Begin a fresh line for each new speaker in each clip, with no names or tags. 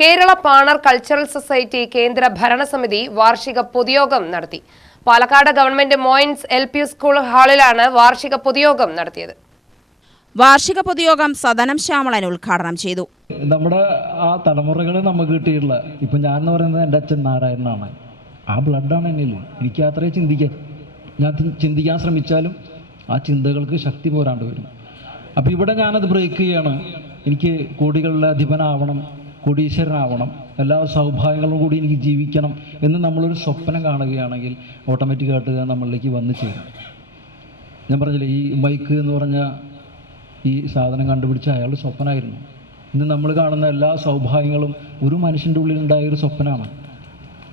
Kerala പാണർ cultural society കേന്ദ്ര ഭരണസമിതി വാർഷിക പൊതുയോഗം നടത്തി. Palakkad government Moyans L P school ഹാളിലാണ് വാർഷിക പൊതുയോഗം നടത്തിയത്.
വാർഷിക പൊതുയോഗം സദനം ശ്യാമളൻ ഉദ്ഘാടനം ചെയ്തു.
നമ്മുടെ ആ തലമുറകൾ നമുക്ക് കിട്ടിയിട്ടുള്ള ഇപ്പം ഞാൻ എന്ന് പറയുന്നത് എന്റെ അച്ഛൻ നാരായണനാണ്. ആ ബ്ലഡാണ് എന്നെ എനിക്ക് അത്രേ ചിന്തിക്കാൻ ഞാൻ ചിന്തിക്കാൻ ശ്രമിച്ചാലും ആ ചിന്തകൾക്ക് ശക്തി പോരാണ്ട് വരും. അപ്പോൾ ഇവിടെ ഞാനത് ബ്രേക്ക് ചെയ്യാണ്. എനിക്ക് കോടികളുടെ അധിപനാവണം കോടീശ്വരനാവണം. എല്ലാ സൗഭാഗ്യങ്ങളും കൂടി എനിക്ക് ജീവിക്കണം എന്ന് നമ്മളൊരു സ്വപ്നം കാണുകയാണെങ്കിൽ ഓട്ടോമാറ്റിക്കായിട്ട് നമ്മളിലേക്ക് വന്നു ചേരും. ഞാൻ പറഞ്ഞില്ല ഈ മൈക്ക് എന്ന് പറഞ്ഞ ഈ സാധനം കണ്ടുപിടിച്ച അയാളുടെ സ്വപ്നമായിരുന്നു ഇന്ന് നമ്മൾ കാണുന്ന എല്ലാ സൗഭാഗ്യങ്ങളും ഒരു മനുഷ്യന്റെ ഉള്ളിലുണ്ടായ ഒരു സ്വപ്നമാണ്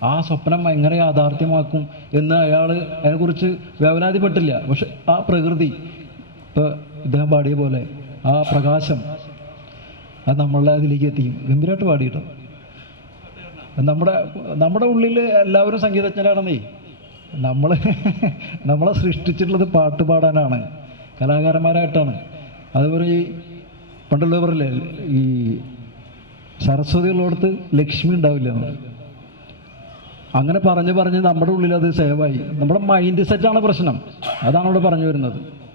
ആ സ്വപ്നം എങ്ങനെ യാഥാർത്ഥ്യമാക്കും എന്ന് അയാൾ അതിനെക്കുറിച്ച് വേവലാതിപ്പെട്ടില്ല. പക്ഷെ ആ പ്രകൃതി ഇപ്പോൾ ഇദ്ദേഹം പാടിയ പോലെ ആ പ്രകാശം അത് നമ്മളെ അതിലേക്ക് എത്തിക്കും ഗംഭീരമായിട്ട് പാടിയിട്ടോ? നമ്മുടെ നമ്മുടെ ഉള്ളിൽ എല്ലാവരും സംഗീതജ്ഞരാണെന്നേ. നമ്മൾ നമ്മളെ സൃഷ്ടിച്ചിട്ടുള്ളത് പാട്ട് പാടാനാണ്. കലാകാരന്മാരായിട്ടാണ്. അതുപോലെ ഈ പണ്ടുള്ളവരല്ലേ ഈ സരസ്വതി ഉള്ളിടത്ത് ലക്ഷ്മി ഉണ്ടാവില്ല? അങ്ങനെ പറഞ്ഞ് പറഞ്ഞ് നമ്മുടെ ഉള്ളിൽ അത് സേവായി. നമ്മുടെ മൈൻഡ് സെറ്റാണ് പ്രശ്നം. അതാണ് ഇവിടെ പറഞ്ഞു വരുന്നത്.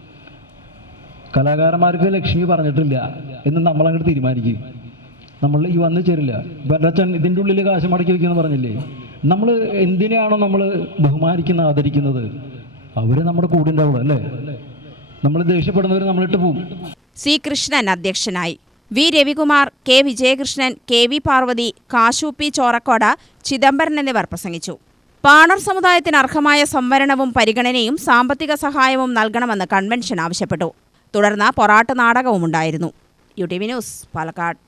കലാകാരന്മാർക്ക് ലക്ഷ്മി പറഞ്ഞിട്ടില്ല എന്ന് നമ്മളങ്ങോട്ട് തീരുമാനിക്കും. നമ്മൾ ഈ വന്നു ചേരില്ല. ഭരണച്ചൻ ഇതിന്റെ ഉള്ളിൽ കാശ് മടക്കി വെക്കുമെന്ന് പറഞ്ഞില്ലേ? നമ്മൾ എന്തിനെയാണോ നമ്മൾ ബഹുമാനിക്കുന്ന ആദരിക്കുന്നത്? അവർ നമ്മുടെ കൂടെ ഉണ്ടാവുള്ളൂ അല്ലേ? നമ്മൾ ദേഷ്യപ്പെടുന്നവർ നമ്മളിട്ട് പോകും
സി കൃഷ്ണൻ അധ്യക്ഷനായി. V Ravikumar K Vijayakrishnan K V Parvathi കാശു പി ചോറക്കോട ചിദംബരൻ എന്നിവർ പ്രസംഗിച്ചു. പാണർ സമുദായത്തിന് അർഹമായ സംവരണവും പരിഗണനയും സാമ്പത്തിക സഹായവും നൽകണമെന്ന് കൺവെൻഷൻ ആവശ്യപ്പെട്ടു. തുടർന്ന് പൊറാട്ട് നാടകവും ഉണ്ടായിരുന്നു U T V news Palakkad.